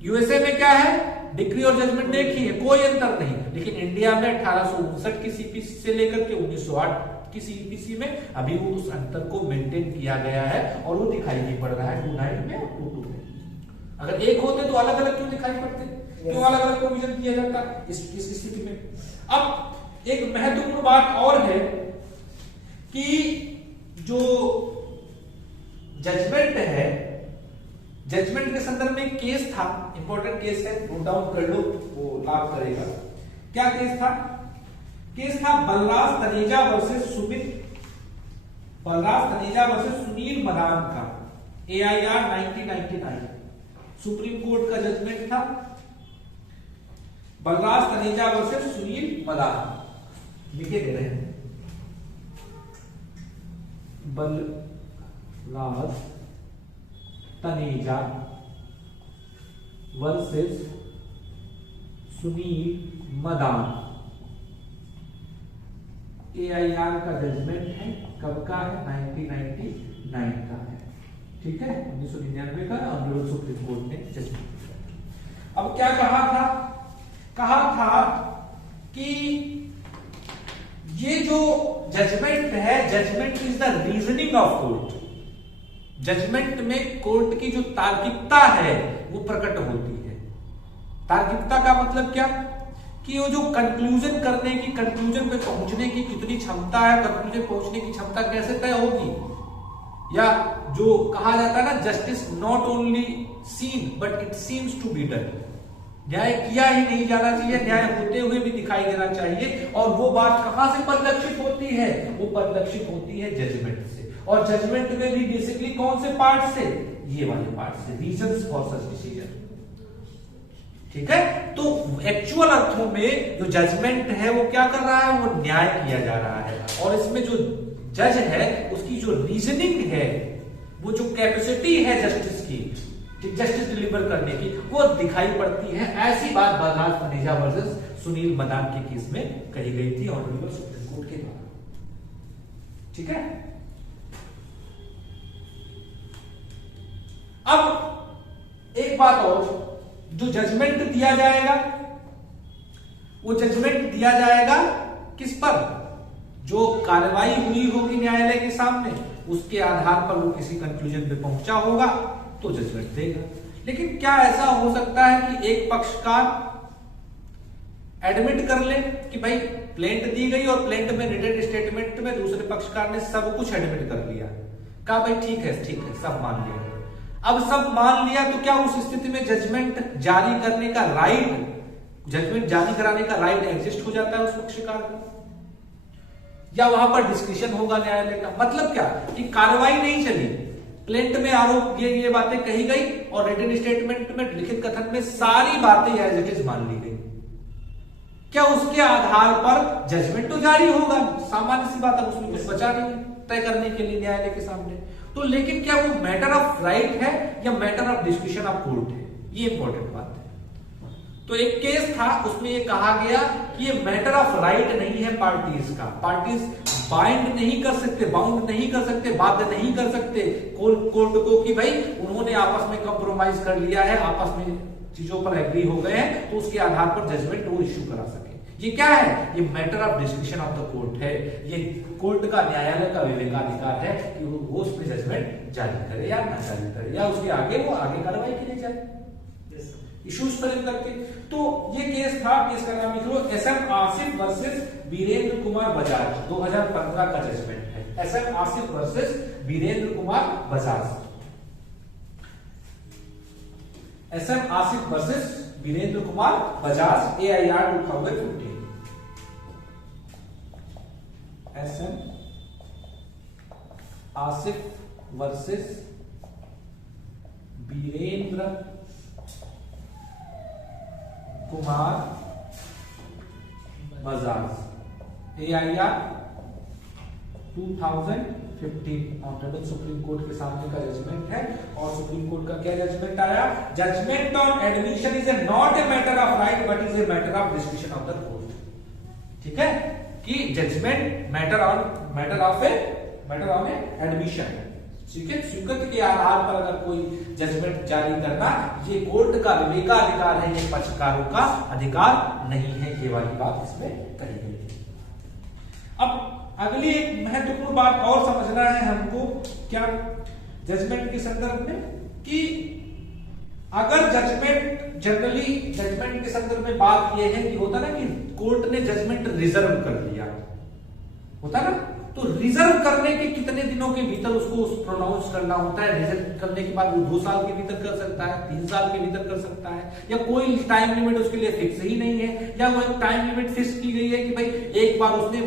यूएसए में क्या है, डिक्री और जजमेंट एक ही है, कोई अंतर नहीं। लेकिन इंडिया में 1859 की सीपीसी से लेकर के 1908 की सीपीसी में अभी वो उस अंतर को मेंटेन किया गया है, और वो दिखाई नहीं पड़ रहा है 29 में और 22 में। अगर एक होते तो अलग अलग क्यों दिखाई पड़ते, क्यों अलग अलग प्रोविजन किया जाता इस स्थिति में। अब एक महत्वपूर्ण बात और है कि जो जजमेंट है, जजमेंट के संदर्भ में केस था, इंपॉर्टेंट केस है, नोट डाउन कर लो, वो लाभ करेगा। क्या केस था, केस था बलराज तनेजा वर्सेस सुनील मदान का, AIR 1999, सुप्रीम कोर्ट का जजमेंट था, बलराज तनेजा वर्सेस सुनील मदान। लिखे दे रहे हैं, बलराज तनेजा वर्सेस सुनील मदान, AIR का जजमेंट है, कब का है, 1999 का है। ठीक है, 1999 का ऑनरेबल सुप्रीम कोर्ट ने जजमेंट। अब क्या कहा था कि ये जो जजमेंट है, judgment is the reasoning of court. Judgment में कोर्ट की जो तार्किकता है वो प्रकट होती है। तार्किकता का मतलब क्या कि वो जो कंक्लूजन करने की, कंक्लूजन पे पहुंचने की कितनी क्षमता है, कंक्लूजन पहुंचने की क्षमता कैसे तय होगी, या जो कहा जाता है ना, justice not only seen but it seems to be done. न्याय किया ही नहीं जाना चाहिए, न्याय होते हुए भी दिखाई देना चाहिए। और वो बात कहां से परिलक्षित होती है, वो परिलक्षित होती है जजमेंट से। और जजमेंट में भी बेसिकली कौन से पार्ट से, ये वाले पार्ट से, रीजंस फॉर सच डिसीजन। ठीक है, तो एक्चुअल अर्थों में जो जजमेंट है वो क्या कर रहा है, वो न्याय किया जा रहा है। और इसमें जो जज है उसकी जो रीजनिंग है, वो जो कैपेसिटी है जस्टिस की, जस्टिस डिलीवर करने की, वो दिखाई पड़ती है। ऐसी बात बलराज तनेजा वर्सेस सुनील मदान के केस में कही गई थी ऑनरेबल सुप्रीम कोर्ट के द्वारा। ठीक है, अब एक बात और, जो जजमेंट दिया जाएगा, वो जजमेंट दिया जाएगा किस पर, जो कार्रवाई हुई होगी न्यायालय के सामने, उसके आधार पर वो किसी कंक्लूजन पे पहुंचा होगा तो जजमेंट देगा। लेकिन क्या ऐसा हो सकता है कि एक पक्षकार एडमिट कर ले कि भाई प्लेंट दी गई और प्लेंट में रिटन स्टेटमेंट में दूसरे पक्षकार ने सब कुछ एडमिट कर लिया, कहा भाई ठीक है सब मान लिया। अब सब मान लिया तो क्या उस स्थिति में जजमेंट जारी करने का राइट, जजमेंट जारी कराने का राइट एग्जिस्ट हो जाता है उस पक्षकार को, या वहां पर डिस्कशन होगा न्यायालय का? मतलब क्या कि कार्रवाई नहीं चली, प्लेंट में आरोप ये बातें कही गई और रिटन स्टेटमेंट में लिखित कथन में सारी बातें एज इट इज मान ली गई, क्या उसके आधार पर जजमेंट तो जारी होगा, सामान्य सी बात है, उसमें कुछ बचा नहीं तय करने के लिए न्यायालय के सामने। तो लेकिन क्या वो मैटर ऑफ राइट है या matter of discussion of court है, ये इंपॉर्टेंट बात है। तो एक केस था उसमें ये कहा गया कि ये मैटर ऑफ राइट नहीं है पार्टीज का, पार्टीज बाइंड नहीं कर सकते, बाउंड नहीं कर सकते, बाध्य नहीं कर सकते कोर्ट को कि भाई उन्होंने आपस में कंप्रोमाइज कर लिया है, आपस में चीजों पर एग्री हो गए हैं तो उसके आधार पर जजमेंट वो इश्यू करा सके। ये क्या है? ये matter of discussion of the court है, ये कोर्ट का, न्यायालय का विवेकाधिकार है कि वो उसमें जजमेंट जारी करे या ना जारी करे, या उसके आगे वो आगे कार्रवाई के लिए जाए इश्यूज पर करके। तो ये केस था, केस का नाम लिख लो, SM आसिफ वर्सेस वीरेंद्र कुमार बजाज, 2015 का जजमेंट है, SM Asif versus Virendra Kumar Bajaj, SM Asif versus Virendra Kumar Bajaj, AIR 2015। SM Asif versus Virendra Kumar Bajaj, AIR 2015, honourable supreme court के सामने का जजमेंट है। और सुप्रीम कोर्ट का क्या जजमेंट आया? Judgment on admission is not a matter of right but is a matter of discussion of the court. ठीक है कि जजमेंट मैटर ऑफ एडमिशन, ठीक है, स्वीकृति के आधार पर अगर कोई जजमेंट जारी करना ये कोर्ट का विवेकाधिकार है, ये पक्षकारों का अधिकार नहीं है, ये वाली बात इसमें कही गई है। अब अगली एक महत्वपूर्ण बात और समझना है हमको, क्या जजमेंट के संदर्भ में, कि अगर जजमेंट, जनरली जजमेंट के संदर्भ में बात यह है कि होता ना कि कोर्ट ने जजमेंट रिजर्व कर लिया, होता ना, तो रिजर्व करने के कितने दिनों के भीतर उसको प्रोनाउंस करना होता है। रिजर्व करने के बाद वो 2 साल के भीतर कर सकता है, 3 साल के भीतर कर सकता है, या कोई टाइम लिमिट उसके लिए फिक्स ही नहीं है, या वो एक टाइम लिमिट फिक्स की गई है कि भाई एक बार उसने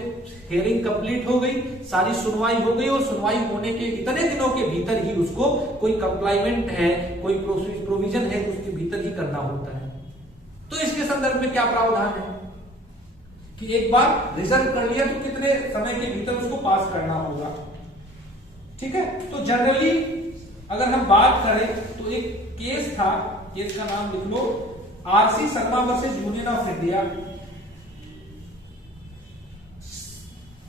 हियरिंग कंप्लीट हो गई, सारी सुनवाई हो गई और सुनवाई होने के इतने दिनों के भीतर ही उसको कोई कंप्लाइमेंट है, कोई प्रोविजन है उसके भीतर ही करना होता है। तो इसके संदर्भ में क्या प्रावधान है कि एक बार रिजर्व कर लिया तो कितने समय के भीतर उसको पास करना होगा। ठीक है, तो जनरली अगर हम बात करें तो एक केस था, केस का नाम लिख लो, RC Sharma versus union of India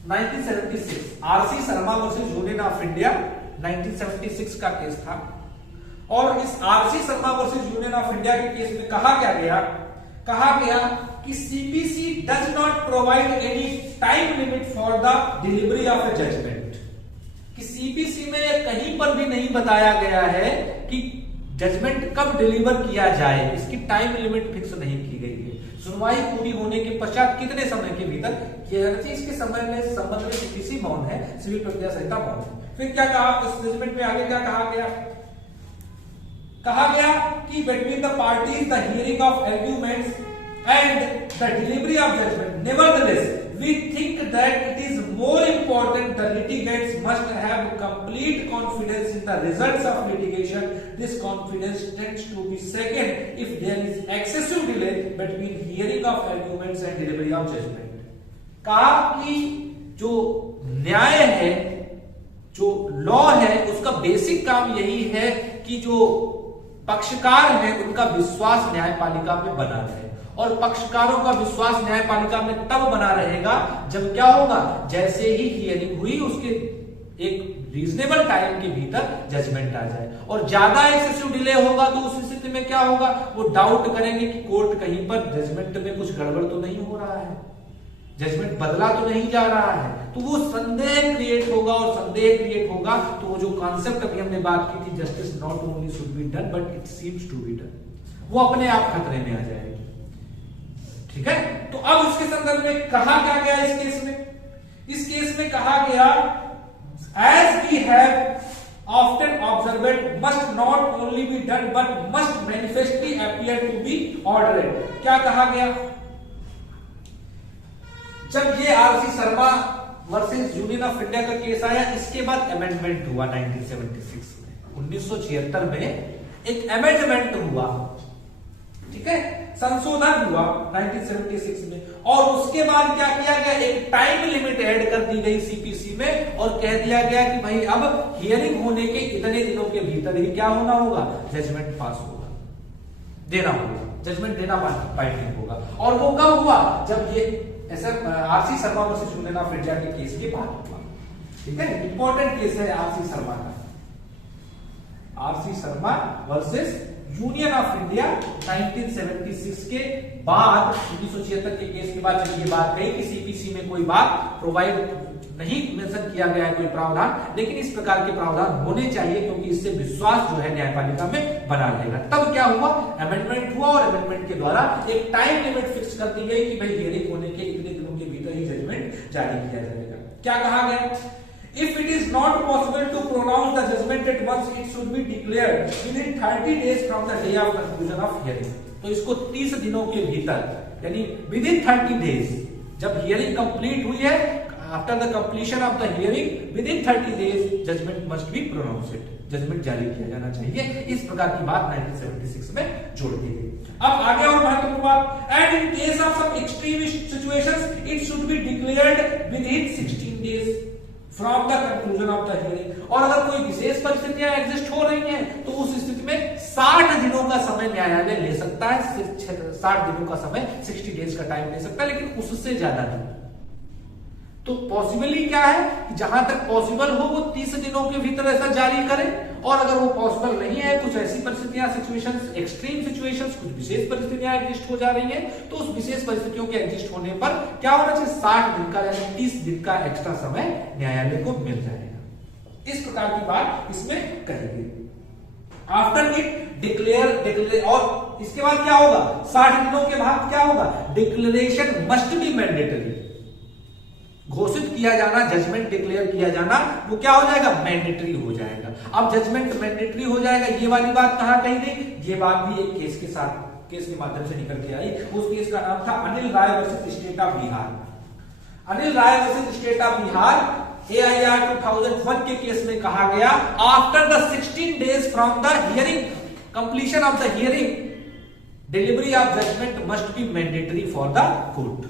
1976, RC Sharma versus union of India 1976 का केस था। और इस RC Sharma versus union of India के केस में कहा गया कि CPC does not provide any time limit for the delivery of a judgment, कि CPC में कहीं पर भी नहीं बताया गया है कि जजमेंट कब डिलीवर किया जाए, इसकी टाइम लिमिट फिक्स नहीं की गई है। सुनवाई पूरी होने के पश्चात कितने समय के भीतर किया जाना चाहिए, इसके संबंध में CPC मौन है, सिविल प्रक्रिया संहिता मौन है। फिर क्या कहा इस जजमेंट में, आगे क्या कहा गया कि between the parties the hearing of arguments and the delivery of judgment. Nevertheless, we think that it is more important the litigants must have complete confidence in the results of litigation. This confidence tends to be shaken if there is excessive delay between hearing of arguments and delivery of judgment. कहा कि जो न्याय है, जो law है, उसका basic काम यही है कि जो पक्षकार है उनका विश्वास न्यायपालिका में बना रहे, और पक्षकारों का विश्वास न्यायपालिका में तब बना रहेगा जब क्या होगा, जैसे ही हियरिंग हुई उसके एक रीजनेबल टाइम के भीतर जजमेंट आ जाए। और ज्यादा एक्सेसिव डिले होगा तो उस स्थिति में क्या होगा, वो डाउट करेंगे कि कोर्ट कहीं पर जजमेंट में कुछ गड़बड़ तो नहीं हो रहा है, जजमेंट बदला तो नहीं जा रहा है, तो वो संदेह क्रिएट होगा, और संदेह क्रिएट होगा तो वो जो कॉन्सेप्ट अभी हमने बात की थी, justice not only should be done but it seems to be done, वो अपने आप खतरे में आ जाएगी। ठीक है। तो अब इसके संदर्भ में कहा क्या गया इस केस में कहा गया as we have often observed must not only be done but must manifestly appear to be ordered। क्या कहा गया? जब ये RC Sharma versus union of India का केस आया, इसके बाद अमेंडमेंट हुआ 1976 में, 1976 में एक अमेंडमेंट हुआ, ठीक है, संशोधन हुआ 1976 में, और उसके बाद क्या किया गया, एक टाइम लिमिट ऐड कर दी गई सीपीसी में और कह दिया गया कि भाई अब हियरिंग होने के इतने दिनों के भीतर ही क्या होना होगा, जजमेंट पास होगा, देना होगा, जजमेंट देना बाइंडिंग होगा। और वो कब हुआ? जब ये ऐसा RC Sharma versus union of India के केस के बाद हुआ, ठीक है। इंपॉर्टेंट केस है आरसी शर्मा का, RC Sharma versus union of India 1976 के बाद, 1976 के केस के बाद जब ये बात कही कि सीपीसी में कोई बात प्रोवाइड नहीं मेंशन किया गया है कोई प्रावधान, लेकिन इस प्रकार के प्रावधान होने चाहिए क्योंकि इससे विश्वास जो है न्यायपालिका में बना रहेगा। तब क्या हुआ, अमेंडमेंट हुआ और अमेंडमेंट के द्वारा एक टाइम लिमिट फिक्स कर दी गई कि भाई हियरिंग होने के इतने दिनों के भीतर ही जजमेंट जारी किया जाएगा। क्या कहा गया? If it is not possible to pronounce the judgment at once, it should be declared within 30 days from the day of conclusion of hearing। तो इसको 30 दिनों के भीतर, यानी within 30 days, जब हियरिंग कंप्लीट हुई है, after the completion of the hearing within 30 days judgment must be pronounced, judgment जारी किया जाना चाहिए। इस प्रकार की बात 1976 में जोड़ दी गई। अब आगे और महत्वपूर्ण बात, and in case of some extreme situations it should be declared within 16 days from the conclusion of the hearing. और अगर कोई विशेष परिस्थितियां एग्जिस्ट हो रही हैं तो उस स्थिति में 60 दिनों का समय न्यायालय ले सकता है, 60 दिनों का समय, 60 डेज का टाइम ले सकता है, लेकिन उससे ज्यादा नहीं। तो पॉसिबली क्या है कि जहां तक पॉसिबल हो वो 30 दिनों के भीतर ऐसा जारी करे, और अगर वो पॉसिबल नहीं है, कुछ ऐसी परिस्थितियां, सिचुएशंस, एक्सट्रीम सिचुएशंस, कुछ विशेष परिस्थितियां एग्जिस्ट हो जा रही हैं, तो उस विशेष परिस्थितियों के एग्जिस्ट होने पर क्या होना चाहिए, 60 दिन का यानी 30 दिन का एक्स्ट्रा समय न्यायालय को मिल जाएगा। इस प्रकार की बात इसमें कही गई। आफ्टर इट डिक्लेयर, और इसके बाद क्या होगा, 60 दिनों के बाद क्या होगा, डिक्लेरेशन मस्ट बी मैंडेटरी, घोषित किया जाना, जजमेंट डिक्लेयर किया जाना, वो क्या हो जाएगा, मैंडेटरी हो जाएगा। अब जजमेंट मैंडेटरी हो जाएगा, ये वाली बात कहां कही गई, ये बात भी एक केस के साथ, केस के माध्यम से निकल के आई। उस केस का नाम था Anil Rai versus state of Bihar. Anil Rai versus state of Bihar, AIR 2001 के केस में कहा गया, after the 16 days from the hearing, completion of the hearing, delivery of judgment must be mandatory for the court.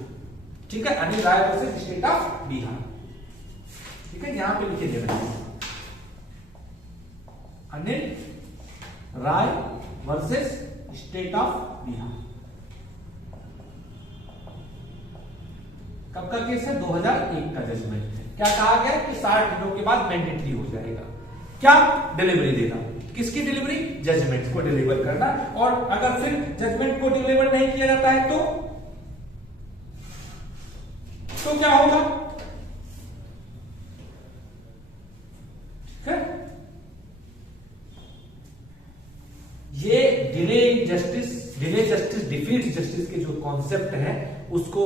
ठीक है, Anil Rai versus state of Bihar, ठीक है, यहां पे लिखे देना, Anil Rai versus state of Bihar. कब का केस है, 2001 का जजमेंट है। क्या कहा गया कि 60 दिनों के बाद मैंडेटरी हो जाएगा, क्या, डिलीवरी देना, किसकी डिलीवरी, जजमेंट को डिलीवर करना। और अगर फिर जजमेंट को डिलीवर नहीं किया जाता है तो क्या होगा, ठीक है, ये डिले जस्टिस डिफीट जस्टिस के जो कॉन्सेप्ट है उसको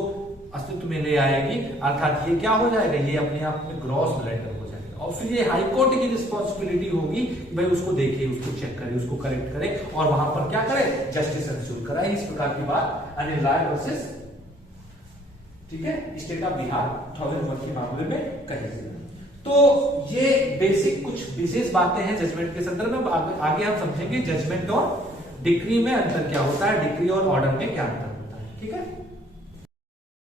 अस्तित्व में ले आएगी। अर्थात ये क्या हो जाएगा, ये अपने आप में ग्रॉस ब्लंडर हो जाएगा, और फिर ये हाईकोर्ट की रिस्पॉन्सिबिलिटी होगी भाई उसको देखे, उसको चेक करे, उसको करेक्ट करे, और वहां पर क्या करे, जस्टिस इंश्योर कराए। इस प्रकार की बात अनिल राय वर्सेस, ठीक है, स्टेट ऑफ बिहार 2001 के मामले में कही गई। तो ये बेसिक कुछ विशेष बातें हैं जजमेंट के संदर्भ में। आगे हम समझेंगे जजमेंट और डिक्री में अंतर क्या होता है, डिक्री और ऑर्डर में क्या अंतर होता है, ठीक है।